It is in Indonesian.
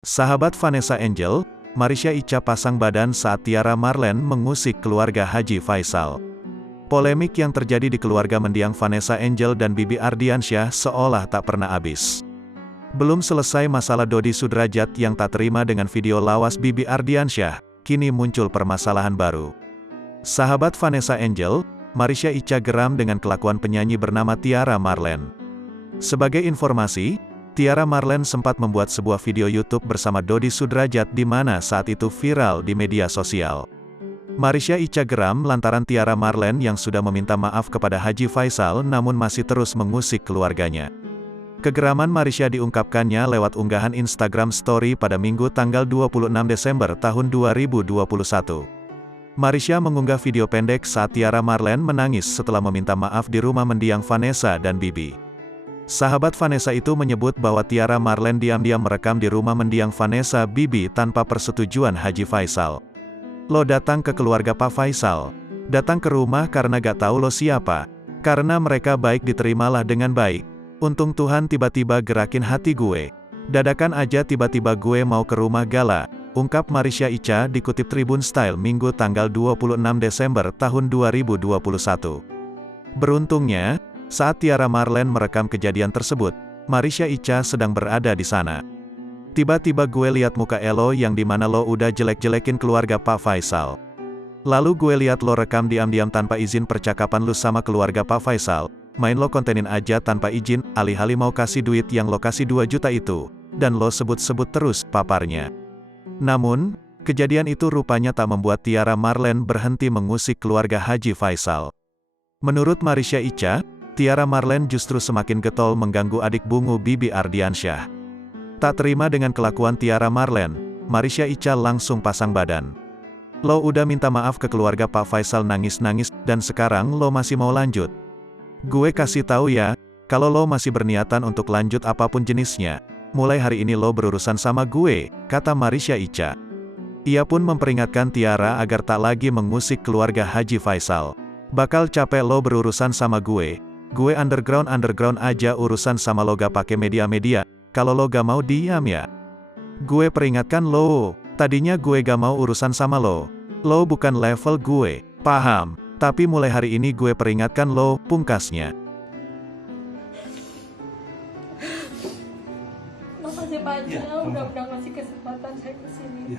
Sahabat Vanessa Angel, Marisha Icha pasang badan saat Tiara Marlene mengusik keluarga Haji Faisal. Polemik yang terjadi di keluarga mendiang Vanessa Angel dan Bibi Ardiansyah seolah tak pernah habis. Belum selesai masalah Dodi Sudrajat yang tak terima dengan video lawas Bibi Ardiansyah, kini muncul permasalahan baru. Sahabat Vanessa Angel, Marisha Icha geram dengan kelakuan penyanyi bernama Tiara Marlene. Sebagai informasi, Tiara Marlene sempat membuat sebuah video YouTube bersama Dodi Sudrajat di mana saat itu viral di media sosial. Marisha Icha geram lantaran Tiara Marlene yang sudah meminta maaf kepada Haji Faisal namun masih terus mengusik keluarganya. Kegeraman Marisha diungkapkannya lewat unggahan Instagram Story pada Minggu tanggal 26 Desember tahun 2021. Marisha mengunggah video pendek saat Tiara Marlene menangis setelah meminta maaf di rumah mendiang Vanessa dan Bibi. Sahabat Vanessa itu menyebut bahwa Tiara Marlene diam-diam merekam di rumah mendiang Vanessa Bibi tanpa persetujuan Haji Faisal. Lo datang ke keluarga Pak Faisal. Datang ke rumah karena gak tahu lo siapa. Karena mereka baik diterimalah dengan baik. Untung Tuhan tiba-tiba gerakin hati gue. Dadakan aja tiba-tiba gue mau ke rumah gala, ungkap Marisha Icha dikutip Tribun Style Minggu tanggal 26 Desember tahun 2021. Beruntungnya, saat Tiara Marlene merekam kejadian tersebut, Marisha Icha sedang berada di sana. Tiba-tiba gue lihat muka Elo yang dimana lo udah jelek-jelekin keluarga Pak Faisal. Lalu gue lihat lo rekam diam-diam tanpa izin percakapan lu sama keluarga Pak Faisal, main lo kontenin aja tanpa izin, alih-alih mau kasih duit yang lo kasih 2 juta itu, dan lo sebut-sebut terus, paparnya. Namun, kejadian itu rupanya tak membuat Tiara Marlene berhenti mengusik keluarga Haji Faisal. Menurut Marisha Icha, Tiara Marlene justru semakin getol mengganggu adik bungu Bibi Ardiansyah. Tak terima dengan kelakuan Tiara Marlene, Marisha Icha langsung pasang badan. Lo udah minta maaf ke keluarga Pak Faisal nangis-nangis, dan sekarang lo masih mau lanjut. Gue kasih tahu ya, kalau lo masih berniatan untuk lanjut apapun jenisnya, mulai hari ini lo berurusan sama gue, kata Marisha Icha. Ia pun memperingatkan Tiara agar tak lagi mengusik keluarga Haji Faisal. Bakal capek lo berurusan sama gue underground aja urusan sama lo gak pake media-media, kalau lo gak mau diam ya. Gue peringatkan lo, tadinya gue gak mau urusan sama lo bukan level gue, paham, tapi mulai hari ini gue peringatkan lo, pungkasnya. Makasih Pak Angel, udah ngasih kesempatan saya kesini.